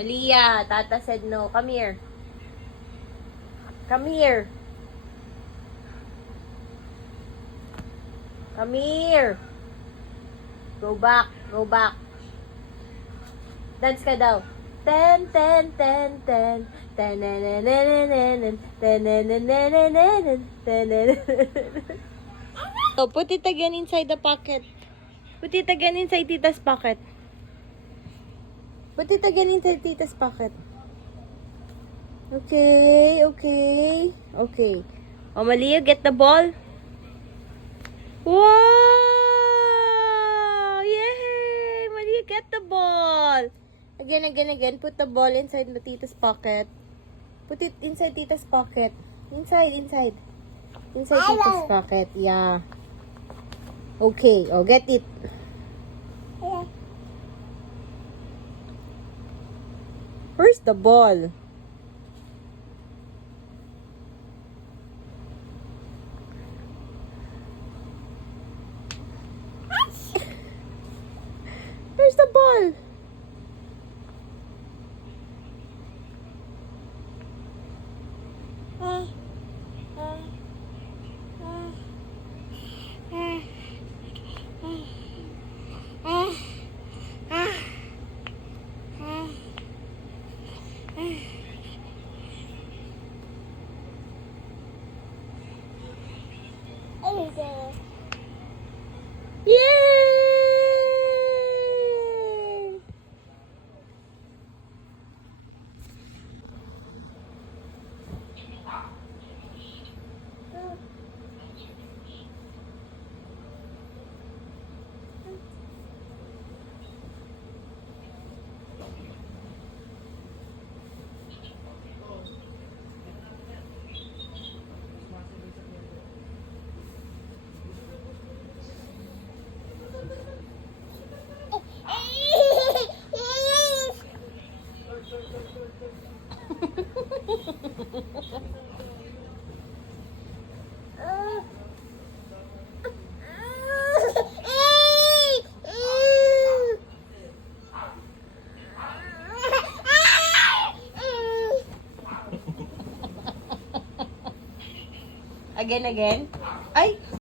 Malia, Tata said no. Come here. Come here. Come here. Go back. Go back. Dance ka daw. Ten, ten, ten, ten. Ten-na-na-na-na-na-na. Ten-na-na-na-na-na-na. Ten-na-na-na-na-na. Oh, put it again inside the pocket. Put it again inside Tita's pocket. Put it again inside Tita's pocket. Okay, okay, okay. Oh, Malia, get the ball. Wow! Yay! Malia, get the ball. Again, again, again. Put the ball inside the Tita's pocket. Put it inside Tita's pocket. Inside, inside. Inside Tita's pocket. Yeah. Okay. Oh, get it. Where's the ball? Where's the ball? Yay! Again, again. Ay!